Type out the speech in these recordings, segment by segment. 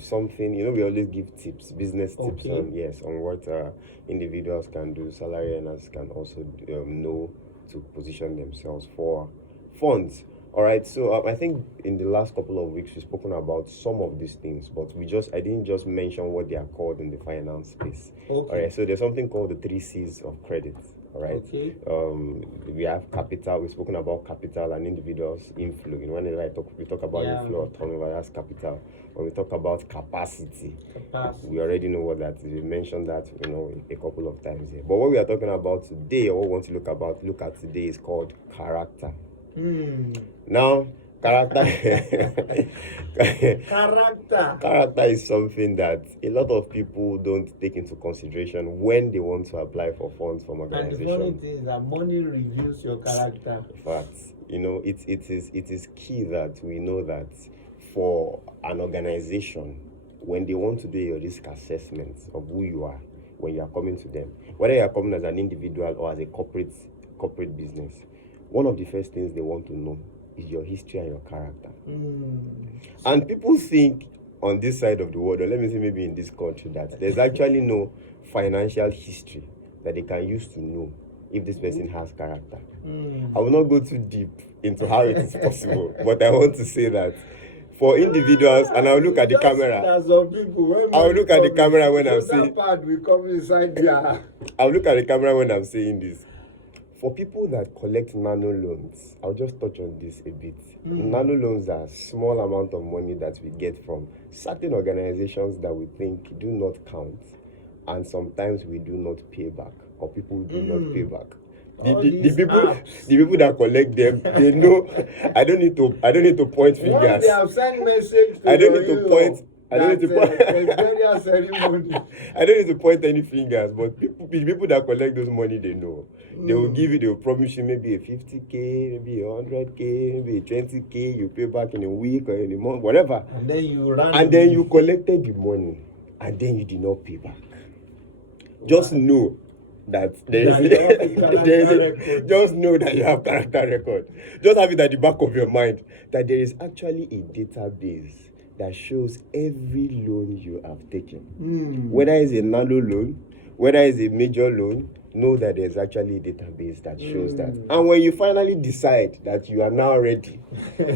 something, we always give tips, business tips Okay. on what individuals can do, salary earners can also know to position themselves for funds. All right, so I think in the last couple of weeks we've spoken about some of these things, but I didn't just mention what they are called in the finance space. Okay. All right, so there's something called the 3 C's of credit. All right. Okay. We have capital. We've spoken about capital and individuals inflow. Whenever we talk about inflow or turnover, that's capital. When we talk about capacity, we already know what that is. We mentioned that a couple of times here. But what we are talking about today, or what we want to look at today, is called character. Now, character character is something that a lot of people don't take into consideration when they want to apply for funds from organizations. And the funny thing is that money reveals your character. In fact, it is key that we know that for an organization, when they want to do a risk assessment of who you are when you are coming to them, whether you are coming as an individual or as a corporate business, one of the first things they want to know is your history and your character. And people think on this side of the world, or let me say maybe in this country, that there's actually no financial history that they can use to know if this person has character. I will not go too deep into how it is possible, but I want to say that for individuals, and I'll look at the camera. I'll look at the camera when I'm saying. I'll look at the camera when I'm saying this. For people that collect nano loans, I'll just touch on this a bit. Nano loans are a small amount of money that we get from certain organizations that we think do not count, and sometimes we do not pay back, or people do not pay back. The people that collect them, they know. I don't need to point fingers. Once they have sent message to I don't need to point. I don't need to point. ceremony. I don't need to point any fingers, but the people that collect those money, they know. They will give you, they will promise you maybe a 50K, maybe a 100K, maybe a 20K. You pay back in a week or in a month, whatever. And then you ran. And then you collected the money, and then you did not pay back. Just know that just know that you have character record. Just have it at the back of your mind that there is actually a database that shows every loan you have taken. Whether it's a nano loan, whether it's a major loan, know that there's actually a database that shows that. And when you finally decide that you are now ready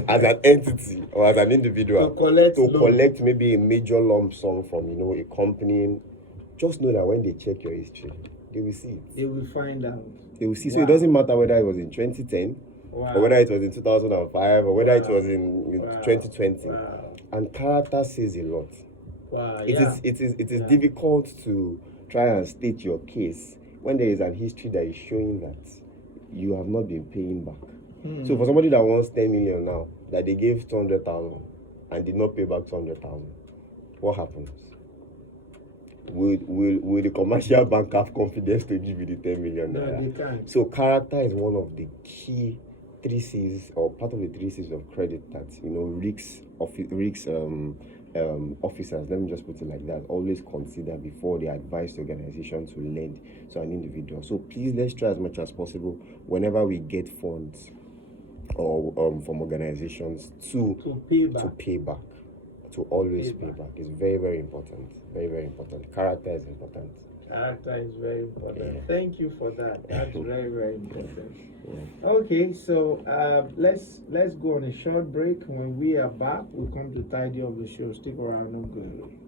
as an entity or as an individual to collect maybe a major lump sum from a company, just know that when they check your history, they will see it. They will find out. They will see. Wow. So it doesn't matter whether it was in 2010 or whether it was in 2005 or whether it was in 2020. And character says a lot. It is difficult to try and state your case when there is an history that is showing that you have not been paying back. So for somebody that wants 10 million now, that they gave 200,000 and did not pay back 200,000, what happens? Will the commercial bank have confidence to give you the 10 million? No, they can't. So character is one of the key 3C's, or part of the 3C's of credit that officers, let me just put it like that, always consider before they advise the organization to lend to an individual. So please, let's try as much as possible whenever we get funds or from organizations to pay back, to always pay back. It's very, very important. Very, very important. Character is important. Character is very important. Thank you for that. That's very, very important. Okay, so let's go on a short break. When we are back, we'll come to tidy up the show. Stick around, not going.